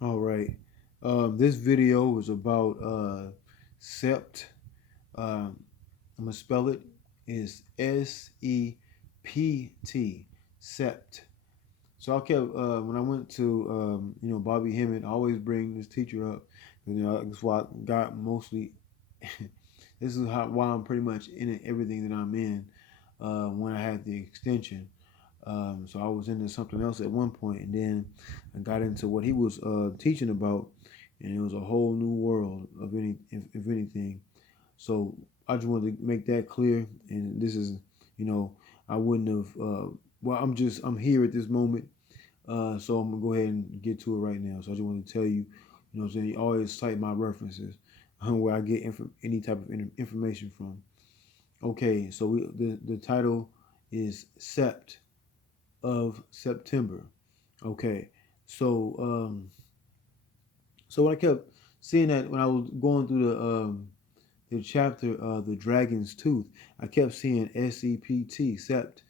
All right. This video is about Sept. I'm gonna spell it. Is Sept. Sept. So I kept when I went to Bobby Hemmett, I always bring this teacher up. That's why I got mostly. This is why I'm pretty much in it, everything that I'm in. When I had the extension. So I was into something else at one point, and then I got into what he was teaching about, and it was a whole new world of if anything. So I just wanted to make that clear, and this is, you know, I wouldn't have. Well, I'm here at this moment, so I'm gonna go ahead and get to it right now. So I just want to tell you, what I'm saying, you always cite my references where I get any type of information from. Okay, so the title is Sept of September. Okay, so so when I kept seeing that when I was going through the chapter the Dragon's Tooth, I kept seeing Sept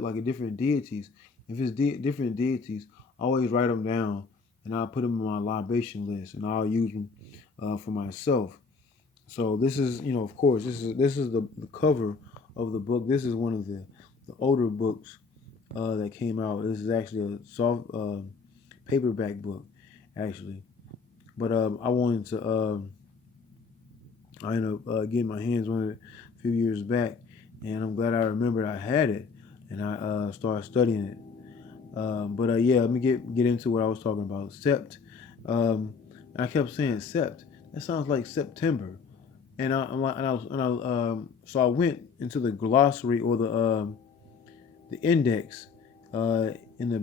like a different deities. If it's different deities, I always write them down and I'll put them on my libation list and I'll use them for myself. So this is, of course, this is the cover of the book. This is one of the older books that came out. This is actually a soft paperback book, actually. But I wanted to. I ended up getting my hands on it a few years back, and I'm glad I remembered I had it, and I started studying it. But yeah, let me get into what I was talking about. Sept. I kept saying Sept. That sounds like September, and I'm like, so I went into the glossary or the index in the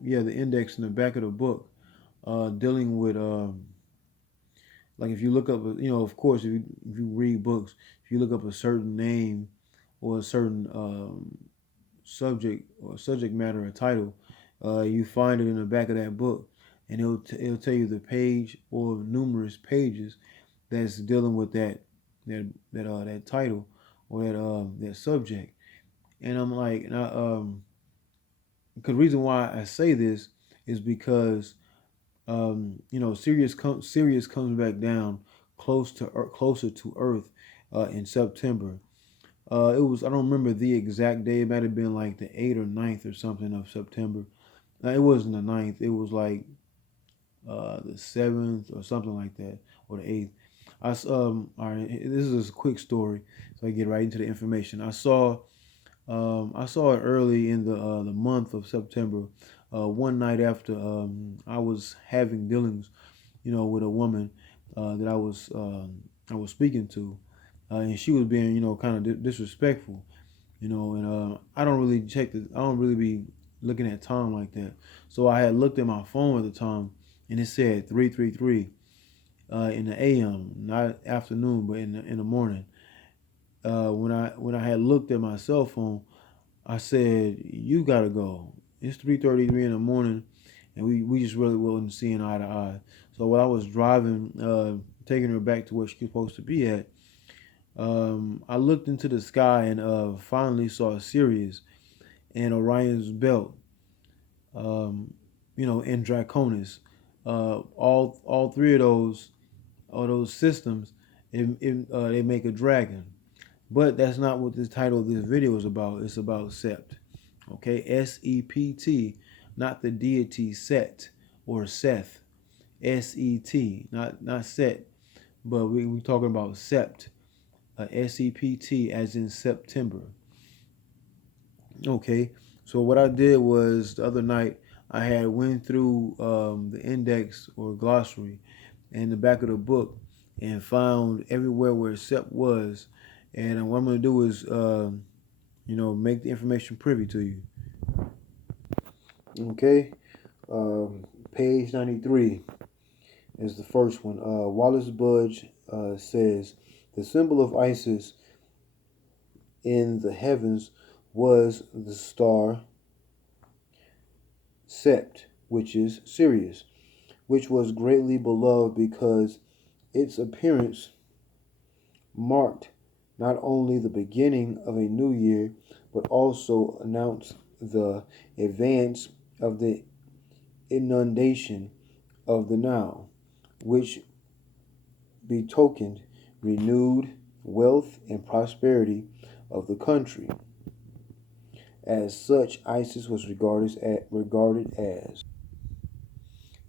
the index in the back of the book dealing with like if you look up of course if you read books, if you look up a certain name or a certain subject matter or title, you find it in the back of that book, and it'll tell you the page or numerous pages that's dealing with that title or that subject. And I'm like, and because the reason why I say this is because Sirius comes back down closer to Earth in September. It was, I don't remember the exact day. It might have been like the 8th or ninth or something of September. It wasn't the ninth. It was like the 7th or something like that, or the 8th. All right. This is a quick story, so I get right into the information. I saw it early in the month of September. One night after I was having dealings, with a woman that I was speaking to, and she was being, kind of disrespectful, and I don't really I don't really be looking at time like that. So I had looked at my phone at the time, and it said 333 in the AM, not afternoon, but in the morning. When I had looked at my cell phone, I said, "You gotta go. It's 3:33 in the morning, and we just really wasn't seeing eye to eye." So while I was driving, taking her back to where she's supposed to be at, I looked into the sky and finally saw Sirius and Orion's belt, and Draconis. All three of those systems, they make a dragon. But that's not what the title of this video is about. It's about Sept. Okay, Sept, not the deity Set or Seth. Set, not Set, but we talking about Sept. Sept as in September. Okay, so what I did was the other night I had went through the index or glossary in the back of the book and found everywhere where Sept was. And what I'm going to do is, make the information privy to you. Okay. Page 93 is the first one. Wallace Budge says the symbol of Isis in the heavens was the star Sept, which is Sirius, which was greatly beloved because its appearance marked not only the beginning of a new year, but also announced the advance of the inundation of the Nile, which betokened renewed wealth and prosperity of the country. As such, Isis was regarded as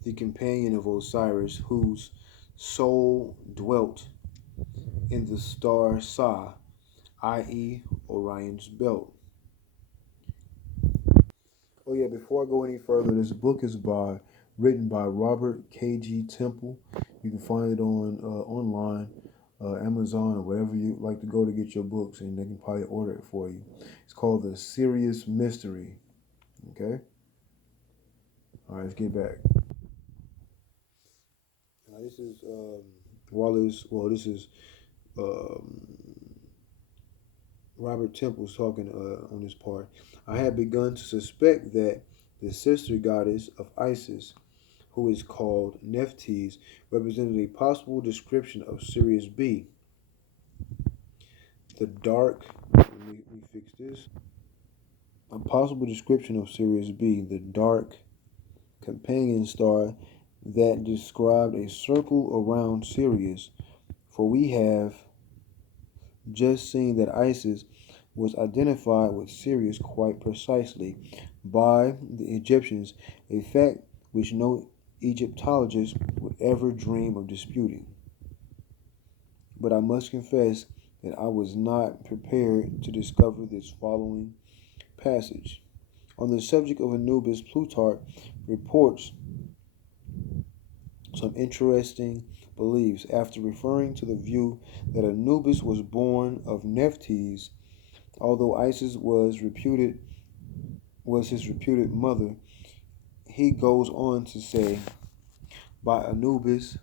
the companion of Osiris, whose soul dwelt in the star Sa, i.e., Orion's belt. Oh yeah, before I go any further, this book is written by Robert K.G. Temple. You can find it on online, Amazon, or wherever you like to go to get your books, and they can probably order it for you. It's called The Sirius Mystery. Okay. All right, let's get back. Now, this is Wallace. Well, this is um, Robert Temple's talking on this part. I had begun to suspect that the sister goddess of Isis, who is called Nephthys, represented a possible description of Sirius B. The dark, let me fix this. A possible description of Sirius B, the dark companion star that described a circle around Sirius, for we have just seen that Isis was identified with Sirius quite precisely by the Egyptians, a fact which no Egyptologist would ever dream of disputing. But I must confess that I was not prepared to discover this following passage. On the subject of Anubis, Plutarch reports some interesting beliefs. After referring to the view that Anubis was born of Nephthys, although Isis was his reputed mother, he goes on to say, by Anubis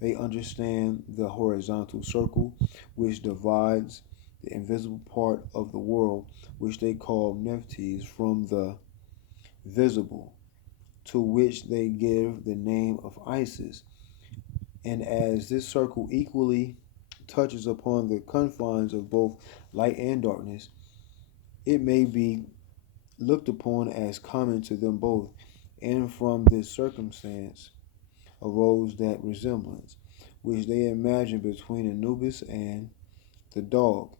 they understand the horizontal circle which divides the invisible part of the world, which they call Nephthys, from the visible, to which they give the name of Isis. And as this circle equally touches upon the confines of both light and darkness, it may be looked upon as common to them both, and from this circumstance arose that resemblance which they imagined between Anubis and the dog,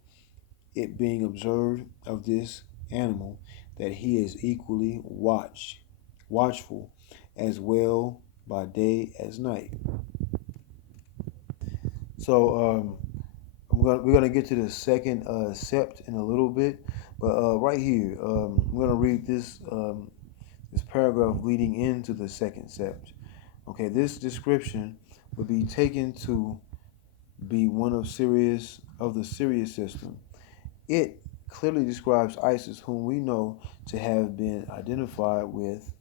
it being observed of this animal that he is equally watchful, as well by day as night. So we're gonna get to the second sept in a little bit, but right here I'm gonna read this paragraph leading into the second sept. Okay, this description would be taken to be one of the Sirius system. It clearly describes Isis, whom we know to have been identified with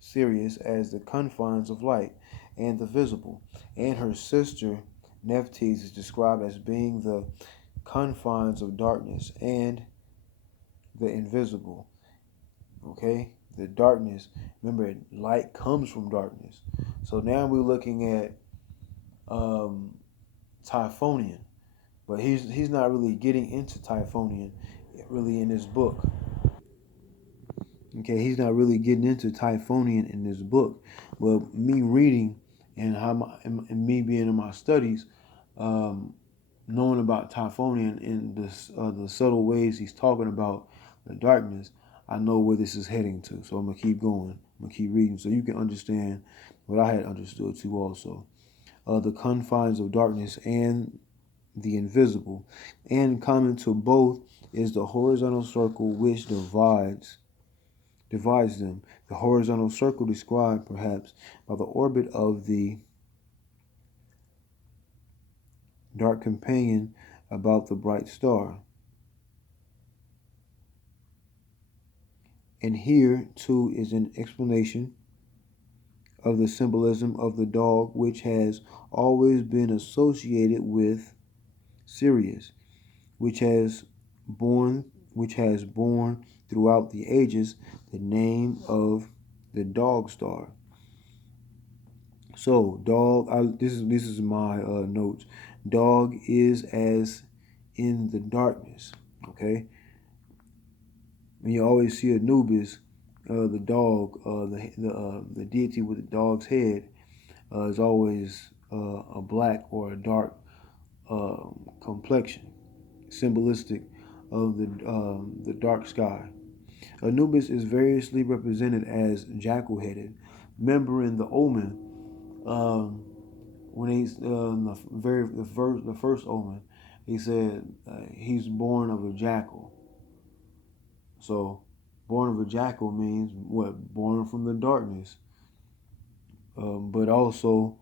Sirius as the confines of light and the visible, and her sister Nephthys is described as being the confines of darkness and the invisible. Okay, the darkness. Remember, light comes from darkness. So now we're looking at Typhonian, but he's not really getting into Typhonian really in this book. Okay, he's not really getting into Typhonian in this book. Well, me reading and and me being in my studies, knowing about Typhonian and the subtle ways he's talking about the darkness, I know where this is heading to. So I'm gonna keep going. I'm gonna keep reading so you can understand what I had understood too. Also, the confines of darkness and the invisible, and common to both is the horizontal circle which divides them. The horizontal circle described perhaps by the orbit of the dark companion about the bright star. And here too is an explanation of the symbolism of the dog, which has always been associated with Sirius, which has borne throughout the ages the name of the dog star. So dog, this is my notes. Dog is as in the darkness. Okay, when you always see Anubis, the dog, the deity with the dog's head, is always a black or a dark complexion, symbolistic of the dark sky. Anubis is variously represented as jackal-headed. Remember in the Omen, um, when he's the first Omen, he said he's born of a jackal. So, born of a jackal means what? Born from the darkness, but also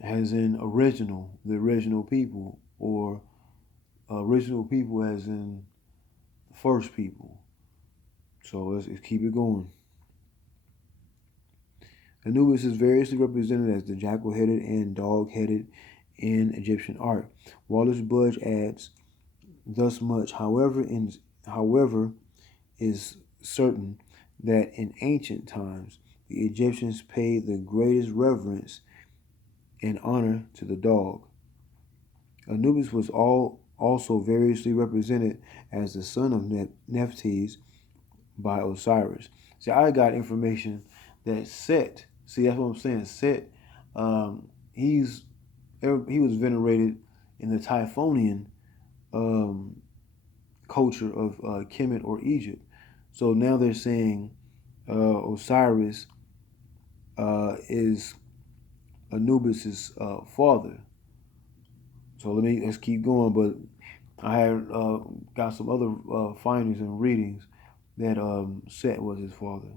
as in original, the original people, or original people as in the first people. So let's keep it going. Anubis is variously represented as the jackal-headed and dog-headed in Egyptian art. Wallace Budge adds thus much, however, is certain that in ancient times the Egyptians paid the greatest reverence and honor to the dog. Anubis was also variously represented as the son of Nephthys by Osiris. See, I got information that Set. See, that's what I'm saying. Set. He was venerated in the Typhonian um, culture of Kemet or Egypt. So now they're saying Osiris is Anubis's father. So let's keep going. But I had got some other findings and readings that Set was his father.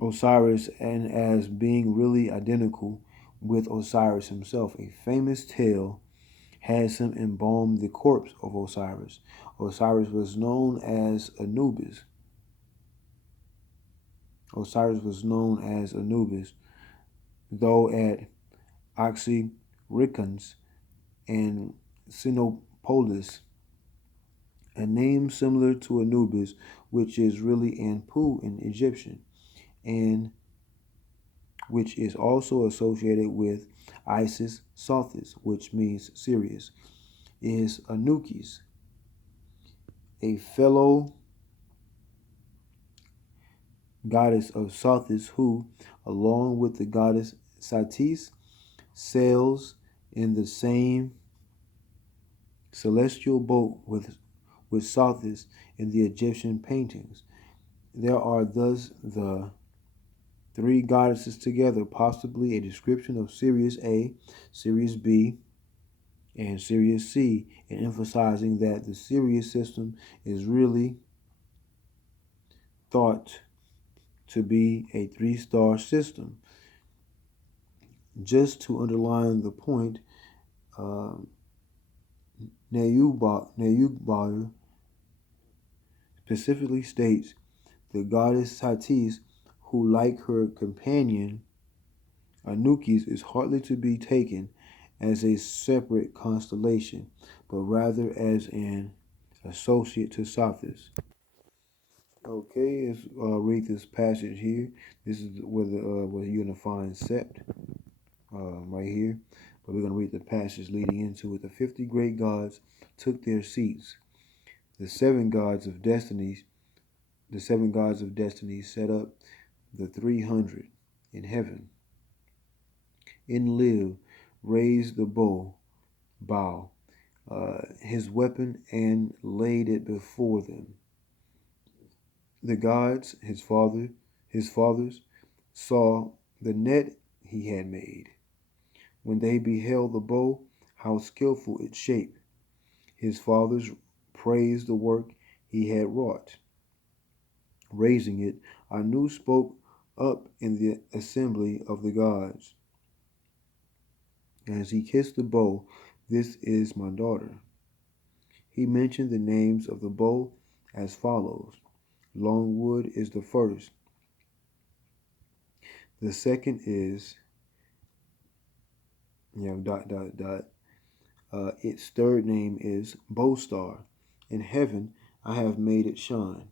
Osiris, and as being really identical with Osiris himself. A famous tale has him embalm the corpse of Osiris. Osiris was known as Anubis. Osiris was known as Anubis, though at Oxyrhynchus and Sinopolis, a name similar to Anubis, which is really Anpu in Egyptian, and which is also associated with Isis Sothis, which means Sirius, is Anukis, a fellow goddess of Sothis who, along with the goddess Satis, sails in the same celestial boat with Sothis in the Egyptian paintings. There are thus the three goddesses together, possibly a description of Sirius A, Sirius B, and Sirius C, and emphasizing that the Sirius system is really thought to be a three-star system. Just to underline the point, Nayubar specifically states the goddess Satis, who, like her companion Anukis, is hardly to be taken as a separate constellation, but rather as an associate to Sothis. Okay, let's read this passage here. This is where you're going to find Sept, right here. But we're going to read the passage leading into it. The 50 great gods took their seats. The seven gods of destiny set up the 300 in heaven. Enlil raised the bow, his weapon, and laid it before them. The gods, his fathers, saw the net he had made. When they beheld the bow, how skillful its shape, his fathers praised the work he had wrought. Raising it, Anu spoke up in the assembly of the gods. As he kissed the bow, "This is my daughter." He mentioned the names of the bow as follows. Longwood is the first. The second is, its third name is Bowstar. In heaven I have made it shine.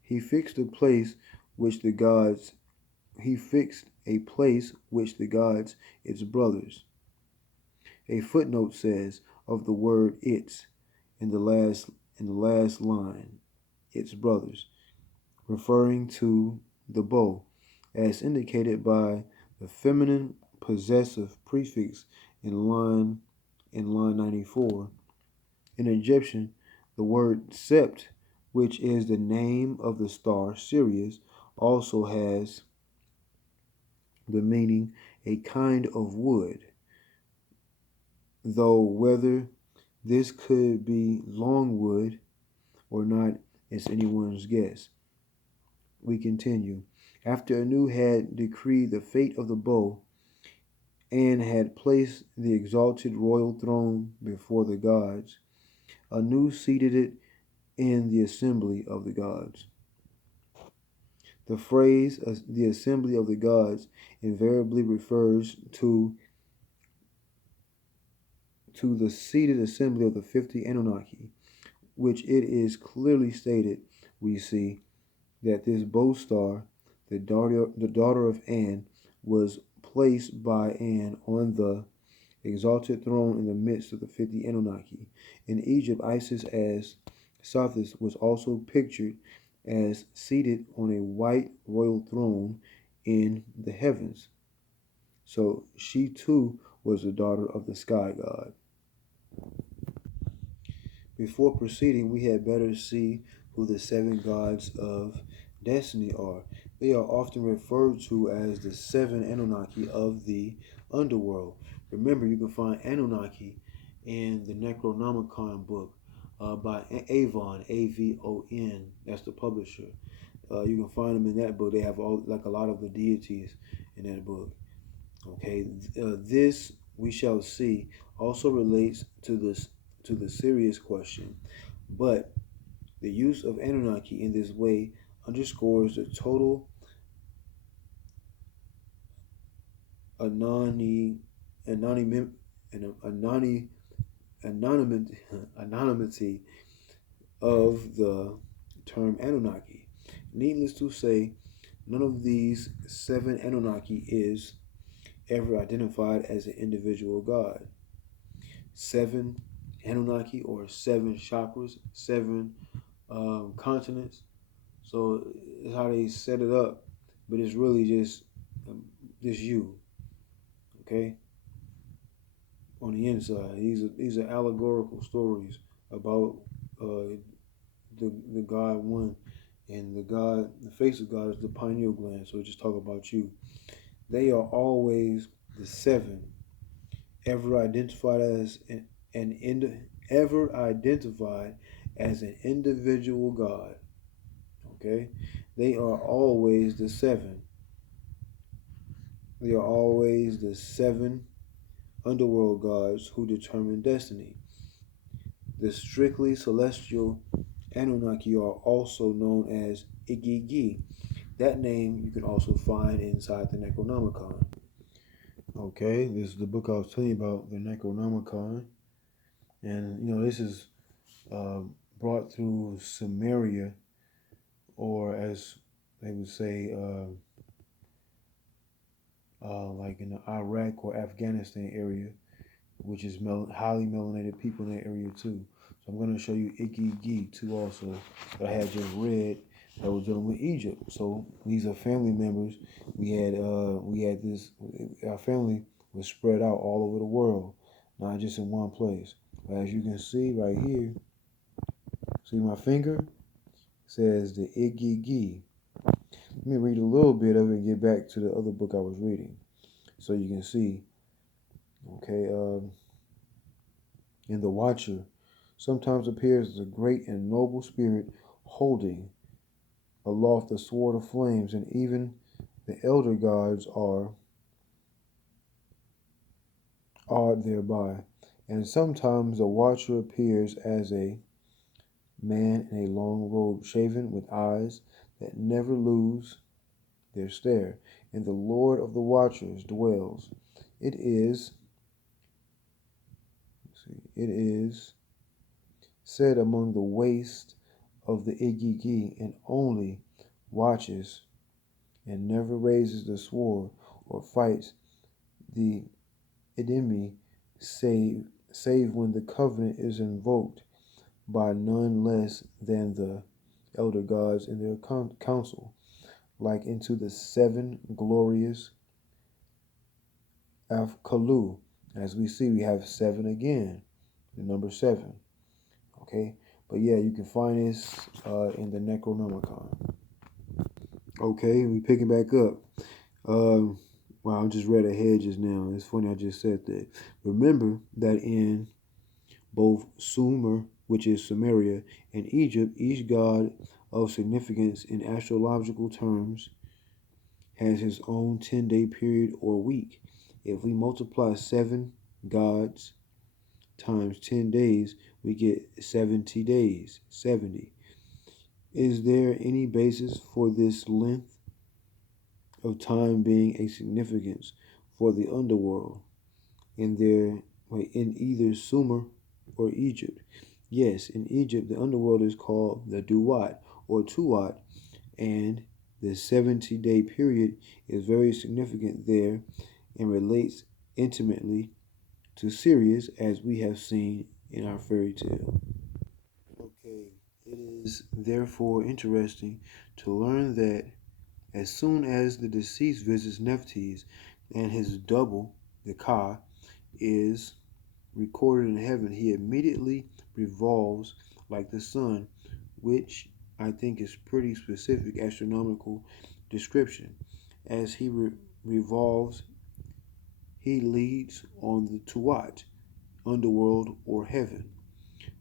He fixed a place which the gods, its brothers. A footnote says of the word its in the last line. its brothers, referring to the bow, as indicated by the feminine possessive prefix in line 94. In Egyptian, the word Sept, which is the name of the star Sirius, also has the meaning a kind of wood, though whether this could be longwood or not is anyone's guess. We continue. After Anu had decreed the fate of the bow and had placed the exalted royal throne before the gods, Anu seated it in the assembly of the gods. The phrase the assembly of the gods invariably refers to the seated assembly of the 50 Anunnaki, which it is clearly stated, we see, that this bow star, the daughter of An, was placed by An on the exalted throne in the midst of the 50 Anunnaki. In Egypt, Isis as Sothis was also pictured as seated on a white royal throne in the heavens. So she too was the daughter of the sky god. Before proceeding, we had better see who the 7 gods of destiny are. They are often referred to as the 7 Anunnaki of the underworld. Remember, you can find Anunnaki in the Necronomicon book by Avon, Avon. That's the publisher. You can find them in that book. They have a lot of the deities in that book. Okay, this we shall see also relates to the serious question, but the use of Anunnaki in this way underscores the total anonymity of the term Anunnaki. Needless to say, none of these 7 Anunnaki is ever identified as an individual god. 7 Anunnaki, or 7 chakras, 7 continents. So it's how they set it up, but it's really just you, okay? On the inside, these are allegorical stories about the God one, and the face of God is the pineal gland. So just talk about you. They are always the 7, ever identified as an individual God. Okay, they are always the 7. They are always the 7 underworld gods who determine destiny. The strictly celestial Anunnaki are also known as Igigi. That name you can also find inside the Necronomicon. Okay, this is the book I was telling you about, the Necronomicon. And, this is brought through Sumeria, or as they would say, like in the Iraq or Afghanistan area, which is highly melanated people in that area too. So I'm going to show you Ikigi too also, that I had just read, that was dealing with Egypt. So these are family members. We had our family was spread out all over the world, not just in one place. But as you can see right here, see my finger? It says the Igigi. Let me read a little bit of it and get back to the other book I was reading, so you can see. Okay, in the Watcher sometimes appears as a great and noble spirit holding aloft the sword of flames, and even the elder gods are awed thereby. And sometimes the Watcher appears as a man in a long robe, shaven, with eyes that never lose their stare. And the Lord of the Watchers dwells. It is said among the waste of the Igigi, and only watches and never raises the sword or fights the enemy, save when the covenant is invoked by none less than the elder gods in their council, like into the seven glorious Afkalu. As we see, we have seven again, the number seven. Okay, but yeah, you can find this in the Necronomicon. Okay, we picking back up. Wow, I just read ahead just now. It's funny I just said that. Remember that in both Sumer, which is Sumeria, and Egypt, each god of significance in astrological terms has his own 10-day period or week. If we multiply 7 gods times 10 days, we get 70 days. 70. Is there any basis for this length of time being a significance for the underworld in either Sumer or Egypt? Yes, in Egypt, the underworld is called the Duat or Tuat, and the 70-day period is very significant there and relates intimately to Sirius, as we have seen in our fairy tale. Okay, it is therefore interesting to learn that as soon as the deceased visits Nephthys and his double, the Ka, is recorded in heaven, he immediately revolves like the sun, which I think is pretty specific astronomical description. As he revolves, he leads on the Tuat, underworld or heaven,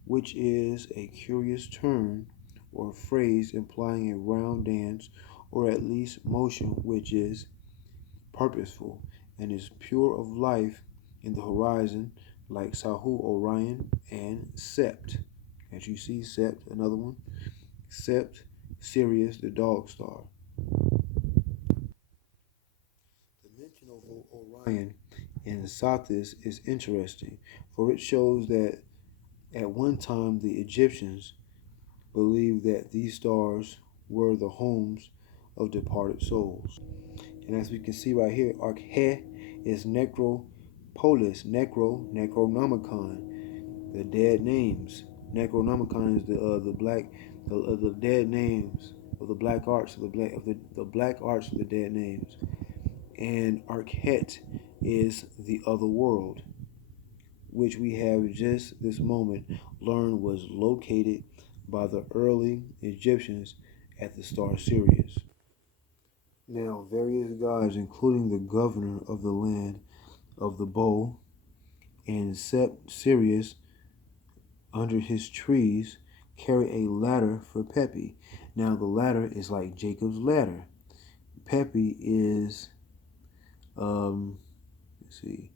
which is a curious turn or phrase implying a round dance or at least motion which is purposeful and is pure of life in the horizon, like Sahu Orion and Sept. As you see, Sept, another one. Sept, Sirius, the dog star. The mention of Orion in Sothis is interesting, for it shows that at one time the Egyptians believed that these stars were the homes of departed souls. And as we can see right here, Arkhe is Necropolis, Necronomicon, the dead names. Necronomicon is the dead names of the black arts of the black arts of the dead names. And Arkhet is the other world, which we have just this moment learned was located by the early Egyptians at the star Sirius. Now, various gods, including the governor of the land of the bow and Sept Sirius under his trees, carry a ladder for Pepi. Now, the ladder is like Jacob's ladder. Pepi is, let's see,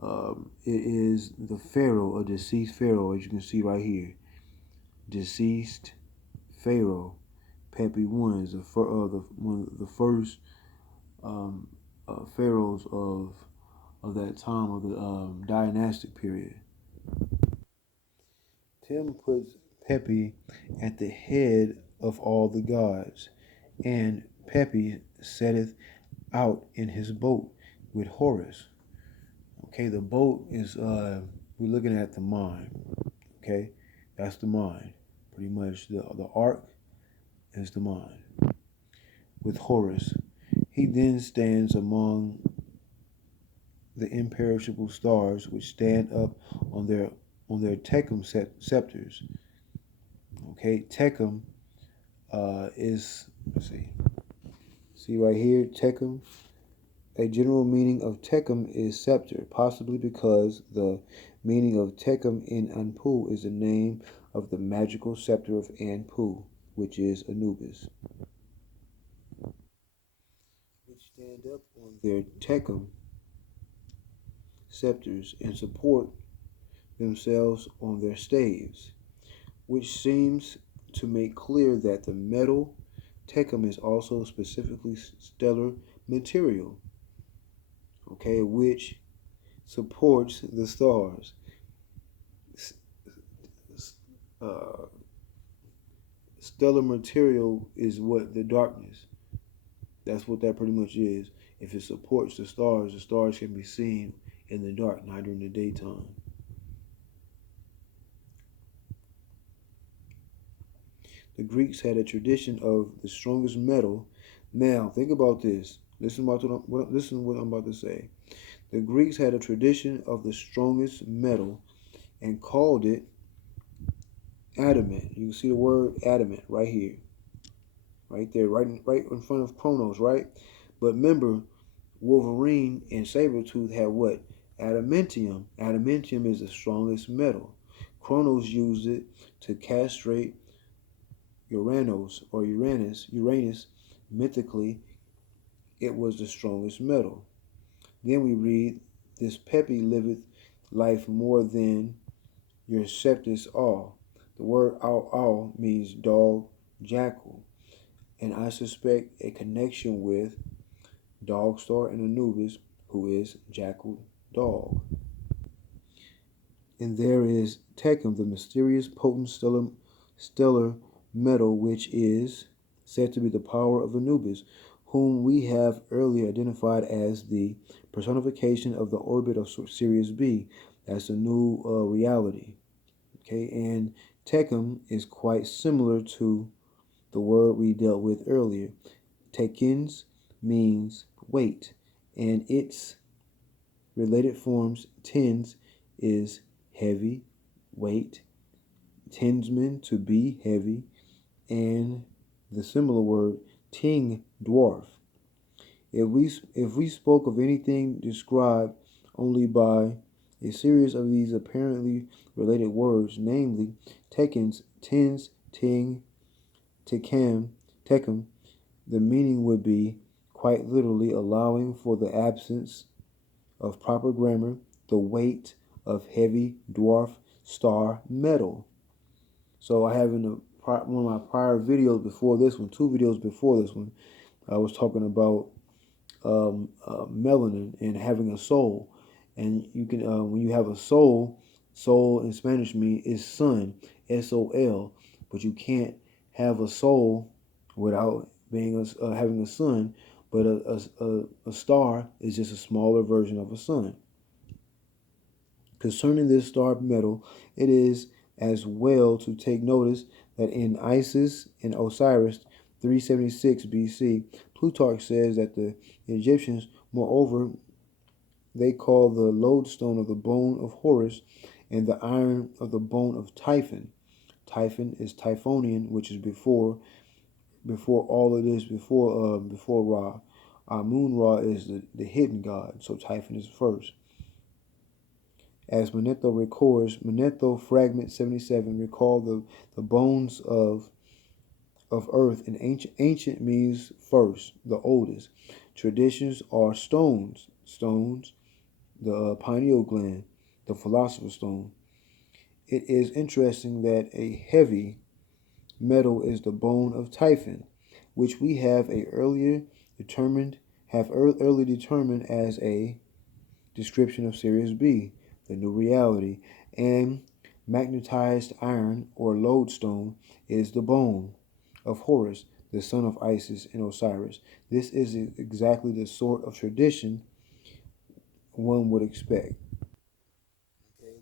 it is the pharaoh, a deceased pharaoh, as you can see right here. Deceased pharaoh. Pepi I is one of the first pharaohs of that time of the dynastic period. Tim puts Pepi at the head of all the gods, and Pepi setteth out in his boat with Horus. Okay, the boat is we're looking at the mind. Okay, that's the mind. Pretty much the ark is the mind. With Horus, he then stands among the imperishable stars which stand up on their Tecum scepters. Okay, Tecum is, let's see right here, Tecum. A general meaning of Tecum is scepter, possibly because the meaning of Tecum in Anpu is the name of the magical scepter of Anpu, which is Anubis, which stand up on their Tecum scepters and support themselves on their staves, which seems to make clear that the metal Tecum is also specifically stellar material, okay, which supports the stars. Stellar material is what the darkness. That's what that pretty much is. If it supports the stars can be seen in the dark, not during the daytime. The Greeks had a tradition of the strongest metal. Now, think about this. Listen to what I'm about to say. The Greeks had a tradition of the strongest metal and called it adamant. You can see the word adamant right here, right there, right in front of Chronos, right? But remember, Wolverine and Sabretooth had what? Adamantium. Adamantium is the strongest metal. Chronos used it to castrate Uranus. Mythically, it was the strongest metal. Then we read, this Pepe liveth life more than your Septis all. The word all means dog, jackal, and I suspect a connection with Dog Star and Anubis, who is jackal dog. And there is Techum, the mysterious, potent stellar metal, which is said to be the power of Anubis, whom we have earlier identified as the personification of the orbit of Sirius B. That's the new reality. Okay, and Techum is quite similar to the word we dealt with earlier. Tekins means weight, and its related forms, tens is heavy, weight, tinsman to be heavy, and the similar word ting, dwarf. If we spoke of anything described only by a series of these apparently related words, namely tekins, tens, ting, tekam, tekum, the meaning would be quite literally allowing for the absence of proper grammar, the weight of heavy dwarf star metal. So I have in one of my prior videos before this one, 2 videos before this one, I was talking about melanin and having a soul. And you can, when you have a soul in Spanish is sun, S-O-L, but you can't have a soul without being having a sun. But a star is just a smaller version of a sun. Concerning this star metal, it is as well to take notice that in Isis and Osiris 376 BC, Plutarch says that the Egyptians, moreover, they call the lodestone of the bone of Horus and the iron of the bone of Typhon. Typhon is Typhonian, which is before all it is before Ra. Amun Ra is the hidden god, so Typhon is first. As Manetho records, Manetho fragment 77 recall the bones of earth, and ancient means first, the oldest. Traditions are stones, the pineal gland, the philosopher's stone. It is interesting that a heavy metal is the bone of Typhon, which we have early determined as a description of Sirius B, the new reality, and magnetized iron or lodestone is the bone of Horus, the son of Isis and Osiris. This is exactly the sort of tradition one would expect. Okay,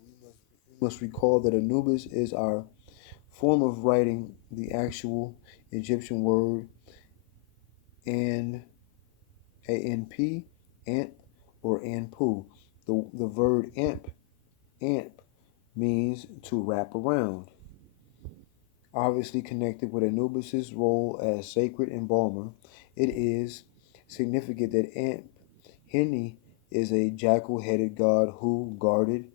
we must recall that Anubis is our form of writing the actual Egyptian word and ANP, ant, or anpu. The verb amp means to wrap around. Obviously connected with Anubis' role as sacred embalmer, it is significant that Amp Heni is a jackal-headed god who guarded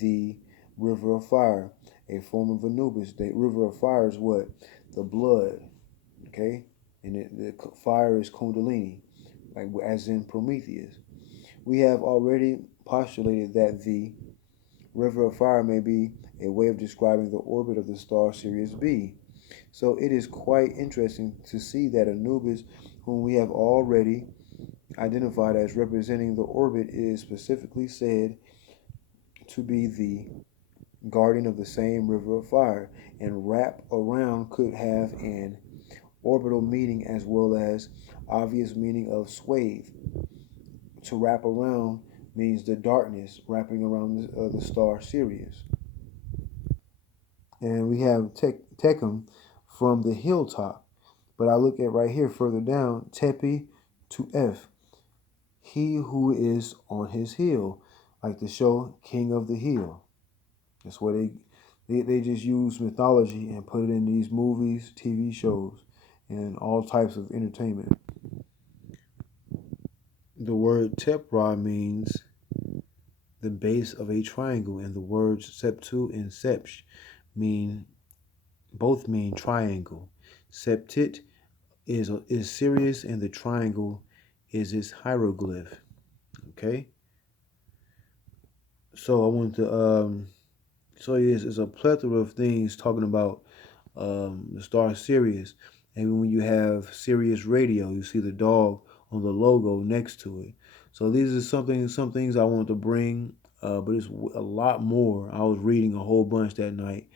the river of fire, a form of Anubis. The river of fire is what? The blood, okay? And the fire is Kundalini, like as in Prometheus. We have already postulated that the river of fire may be a way of describing the orbit of the star Sirius B. So it is quite interesting to see that Anubis, whom we have already identified as representing the orbit, is specifically said to be the guardian of the same river of fire, and wrap around could have an orbital meaning as well as obvious meaning of swathe. To wrap around means the darkness wrapping around the star Sirius. And we have Techum from the hilltop. But I look at right here further down, Tepi to F, he who is on his hill, like the show King of the Hill. That's where they just use mythology and put it in these movies, TV shows, and all types of entertainment. The word Tepra means the base of a triangle, and the words Septu and Sepsh both mean triangle. Septit is Sirius, and the triangle is its hieroglyph. Okay, so I want to so yes, it's a plethora of things talking about the star Sirius. And when you have Sirius Radio, you see the dog on the logo next to it. So these are some things I want to bring, but it's a lot more. I was reading a whole bunch that night,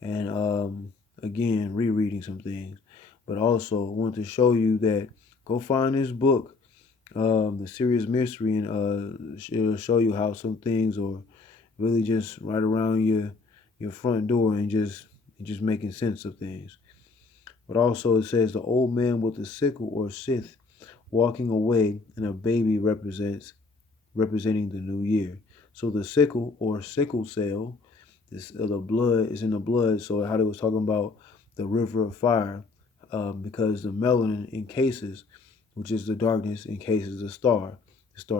and again rereading some things. But also want to show you that go find this book, the Sirius Mystery, and it'll show you how some things are really just right around your front door and just making sense of things. But also it says the old man with the sickle or scythe walking away, and a baby representing the new year. So the sickle or sickle cell, the blood is in the blood. So how they was talking about the river of fire, because the melanin encases, which is the darkness, encases the star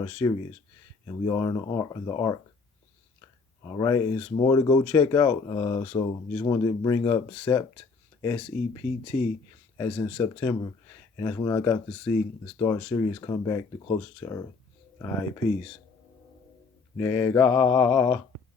Sirius, and we are in the ark. All right, it's more to go check out. So just wanted to bring up Sept, Sept, as in September, and that's when I got to see the star Sirius come back the closest to Earth. All right, peace. Nigga.